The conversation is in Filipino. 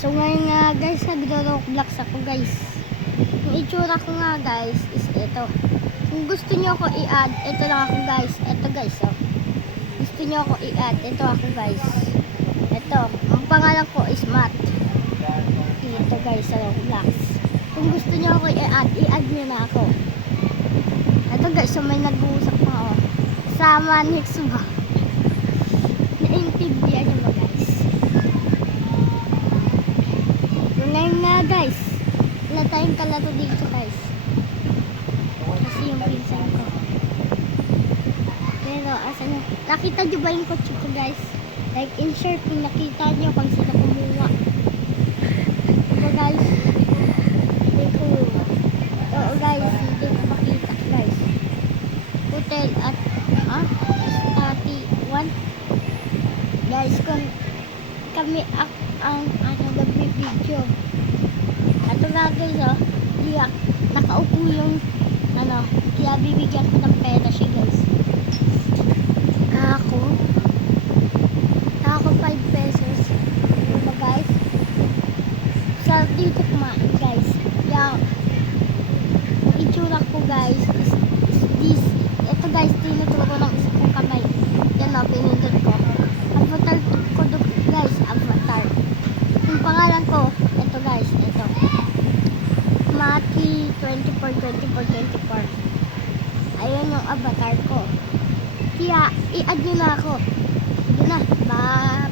So ngayon nga guys, nagro-roblox ako guys. Yung itsura ko nga guys is ito. Kung gusto nyo ako i-add, ito lang ako guys. Ito guys, oh. Gusto nyo ako i-add, ito ako guys. Ito, ang pangalan ko is Matt. Ito guys, sa Roblox. Kung gusto nyo ako i-add nyo na ako. Ito guys, so may nag-uusap pa ako. Sama next ba? Naintindihan nyo ba guys? So ngayon nga guys, wala tayong kalaro dito guys. Kasi yung pinsan ko. Pero asa na? Nakita nyo ba yung kotse ko guys? Like in short, kung nakita nyo kung sino kumuha. So guys, hindi kumuha. So guys, hindi ko makita guys. Hotel at S31. Guys, kung kami ang nagbibideo. Ito nga guys, oh, nakaupo yung kaya bibigyan ko ng pera siya guys. Ako 5 pesos. Diba guys? Sa dito kumain guys. Yung itsura ko guys is this. Ito guys, tinuturo ko ng isa kong kamay. Yan o, pinindot ko. Avatar ko guys, avatar. Yung pangalan ko, ito guys, ito. Maki 24. Ayun yung avatar ko. Kaya, i-add nyo na ako. Yun na, bye.